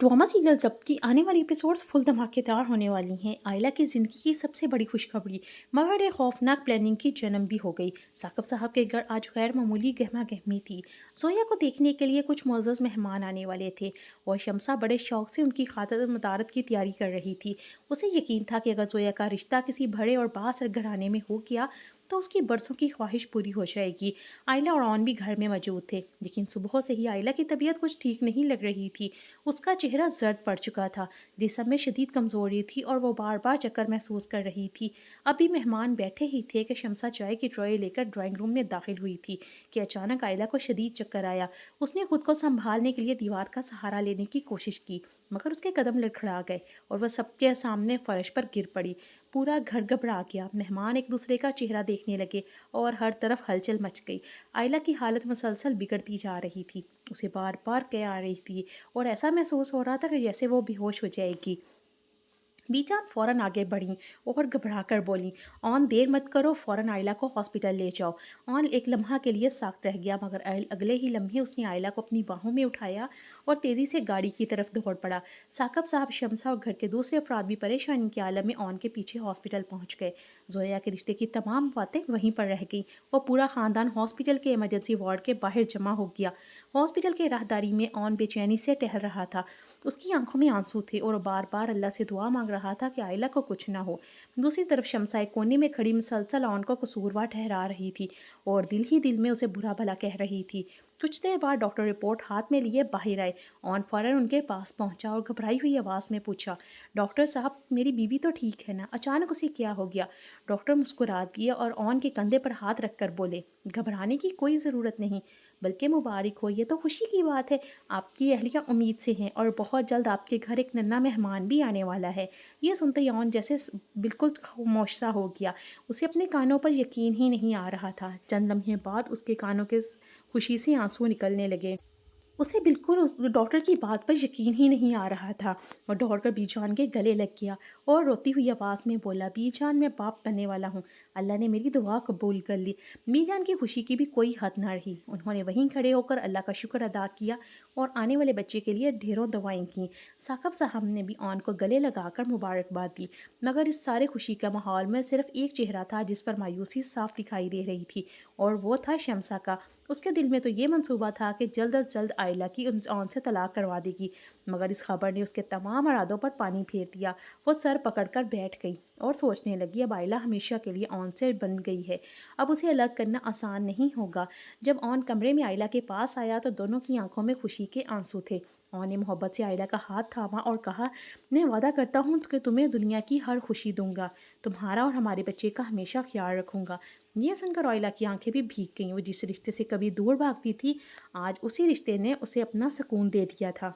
Drama serial जब की आने वाली एपिसोड्स फुल धमाकेदार होने वाली हैं। आयला की ज़िंदगी की सबसे बड़ी खुशखबरी, मगर एक खौफनाक प्लानिंग की जन्म भी हो गई। साकिब साहब के घर आज गैर मामूली गहमा गहमी थी। जोया को देखने के लिए कुछ मुअज़्ज़ज़ मेहमान आने वाले थे और शम्सा बड़े शौक से उनकी खातिर मदारत की तैयारी कर रही थी। उसे यकीन था कि अगर जोया का रिश्ता किसी बड़े और बासर घराने में हो गया तो उसकी बरसों की ख्वाहिश पूरी हो जाएगी। आयला और ऑन भी घर में मौजूद थे, लेकिन सुबह से ही आयला की तबीयत कुछ ठीक नहीं लग रही थी। उसका चेहरा जर्द पड़ चुका था, जिस्म में शदीद कमज़ोरी थी और वो बार बार चक्कर महसूस कर रही थी। अभी मेहमान बैठे ही थे कि शम्सा चाय की ट्रॉय लेकर ड्राइंग रूम में दाखिल हुई थी कि अचानक आयला को शदीद चक्कर आया। उसने खुद को संभालने के लिए दीवार का सहारा लेने की कोशिश की, मगर उसके कदम लड़खड़ा गए और वह सबके सामने फर्श पर गिर पड़ी। पूरा घर घबरा गया। मेहमान एक दूसरे का चेहरा देखने लगे और हर तरफ हलचल मच गई। आयला की हालत मुसलसल बिगड़ती जा रही थी। उसे बार बार क्या आ रही थी और ऐसा महसूस हो रहा था कि जैसे वो बेहोश हो जाएगी। बीजान फ़ौरन आगे बढ़ीं और घबरा कर बोलीं, ऑन देर मत करो, फ़ौरन आयला को हॉस्पिटल ले जाओ। ऑन एक लम्हा के लिए साख्त रह गया, मगर अगले ही लम्हे उसने आयला को अपनी बाहों में उठाया और तेज़ी से गाड़ी की तरफ दौड़ पड़ा। साकिब साहब, शम्सा और घर के दूसरे अफराद भी परेशानी के आलम में ऑन के पीछे हॉस्पिटल पहुँच गए। जोया के रिश्ते की तमाम बातें वहीं पर रह गईं और पूरा ख़ानदान हॉस्पिटल के इमरजेंसी वार्ड के बाहर जमा हो गया। हॉस्पिटल के राहदारी में ऑन बेचैनी से टहल रहा था। उसकी आंखों में आंसू थे और बार बार अल्लाह से दुआ मांग रहा था कि आयला को कुछ ना हो। दूसरी तरफ शम्सा एक कोने में खड़ी मुसलसल ऑन को कसूरवार ठहरा रही थी और दिल ही दिल में उसे बुरा भला कह रही थी। कुछ देर बाद डॉक्टर रिपोर्ट हाथ में लिए बाहर आए। ऑन फौरन उनके पास पहुंचा और घबराई हुई आवाज़ में पूछा, डॉक्टर साहब, मेरी बीवी तो ठीक है ना? अचानक उसे क्या हो गया? डॉक्टर मुस्कुरा दिए और ऑन के कंधे पर हाथ रखकर बोले, घबराने की कोई ज़रूरत नहीं, बल्कि मुबारक हो, ये तो खुशी की बात है। आपकी अहलिया उम्मीद से हैं और बहुत जल्द आपके घर एक नन्हा मेहमान भी आने वाला है। ये सुनते ही ऑन जैसे बिल्कुल खामोश सा हो गया। उसे अपने कानों पर यकीन ही नहीं आ रहा था। चंद लम्हे बाद उसके कानों के खुशी से आंसू निकलने लगे। उसे बिल्कुल उस डॉक्टर की बात पर यकीन ही नहीं आ रहा था और दौड़कर बीजान के गले लग गया और रोती हुई आवाज़ में बोला, बीजान, मैं बाप बनने वाला हूँ। अल्लाह ने मेरी दुआ कबूल कर ली। बीजान की खुशी की भी कोई हद ना रही। उन्होंने वहीं खड़े होकर अल्लाह का शुक्र अदा किया और आने वाले बच्चे के लिए ढेरों दवाएं की। साकिब साहब ने भी ऑन को गले लगाकर मुबारकबाद दी, मगर इस सारे खुशी का माहौल में सिर्फ एक चेहरा था जिस पर मायूसी साफ दिखाई दे रही थी, और वो था शम्सा का। उसके दिल में तो ये मंसूबा था कि जल्द अज जल्द आयला की ऑन से तलाक करवा देगी, मगर इस खबर ने उसके तमाम इरादों पर पानी फेर दिया। वो सर पकड़कर बैठ गई और सोचने लगी, अब आयला हमेशा के लिए ऑन से बन गई है, अब उसे अलग करना आसान नहीं होगा। जब ऑन कमरे में आयला के पास आया तो दोनों की आंखों में खुशी के आंसू थे। ऑन ने मोहब्बत से आयला का हाथ थामा और कहा, मैं वादा करता हूँ कि तुम्हें दुनिया की हर खुशी दूंगा, तुम्हारा और हमारे बच्चे का हमेशा ख्याल रखूंगा। ये सुनकर आयला की आंखें भी भीग गईं। वो जिस रिश्ते से कभी दूर भागती थी, आज उसी रिश्ते ने उसे अपना सुकून दे दिया था।